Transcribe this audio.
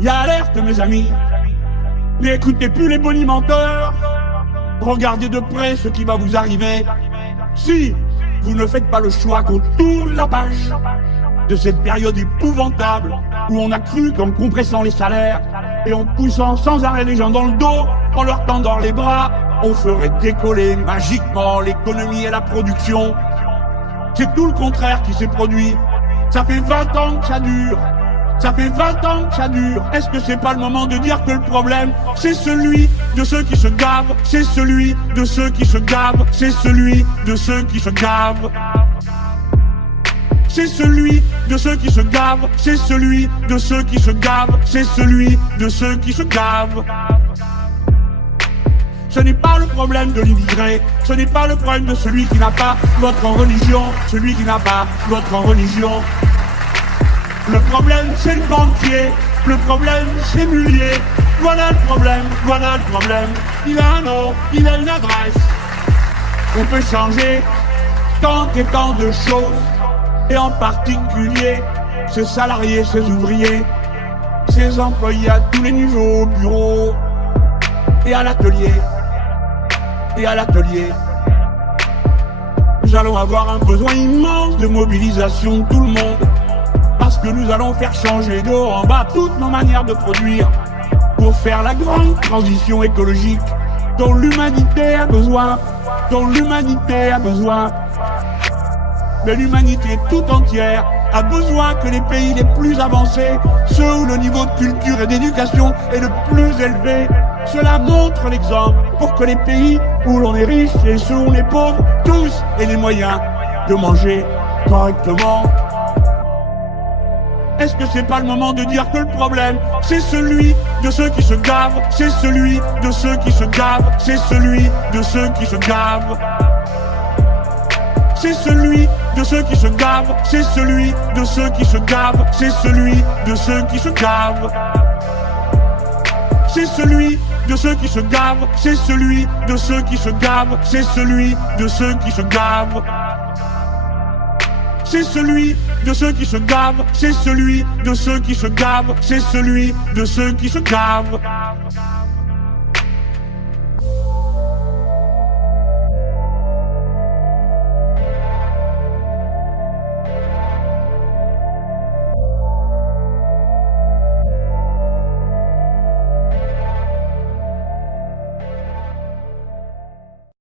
Y a alerte, mes amis. N'écoutez plus les bonimenteurs. Regardez de près ce qui va vous arriver. Si vous ne faites pas le choix qu'on tourne la page de cette période épouvantable où on a cru qu'en compressant les salaires et en poussant sans arrêt les gens dans le dos, en leur tendant les bras, on ferait décoller magiquement l'économie et la production. C'est tout le contraire qui s'est produit. Ça fait 20 ans que ça dure. Ça fait 20 ans que ça dure. Est-ce que c'est pas le moment de dire que le problème, c'est celui de ceux qui se gavent, c'est celui de ceux qui se gavent, c'est celui de ceux qui se gavent. C'est celui de ceux qui se gavent, c'est celui de ceux qui se gavent, c'est celui de ceux qui se gavent. Ce n'est pas le problème de l'immigré, ce n'est pas le problème de celui qui n'a pas votre religion, celui qui n'a pas votre religion. Le problème, c'est le banquier, le problème, c'est Mullier. Voilà le problème, voilà le problème. Il a un nom, il a une adresse. On peut changer tant et tant de choses, et en particulier ses salariés, ses ouvriers, ses employés à tous les niveaux, au bureau et à l'atelier. Et à l'atelier. Nous allons avoir un besoin immense de mobilisation de tout le monde. Parce que nous allons faire changer de haut en bas toutes nos manières de produire pour faire la grande transition écologique dont l'humanité a besoin, dont l'humanité a besoin. Mais l'humanité tout entière a besoin que les pays les plus avancés, ceux où le niveau de culture et d'éducation est le plus élevé, cela montre l'exemple pour que les pays où l'on est riche et ceux où on est pauvre, tous aient les moyens de manger correctement. Est-ce que c'est pas le moment de dire que le problème, c'est celui de ceux qui se gavent, c'est celui de ceux qui se gavent, c'est celui de ceux qui se gavent. C'est celui de ceux qui se gavent, c'est celui de ceux qui se gavent, c'est celui de ceux qui se gavent. C'est celui de ceux qui se gavent, c'est celui de ceux qui se gavent, c'est celui de ceux qui se gavent. C'est celui de ceux qui se gavent, c'est celui de ceux qui se gavent, c'est celui de ceux qui se gavent.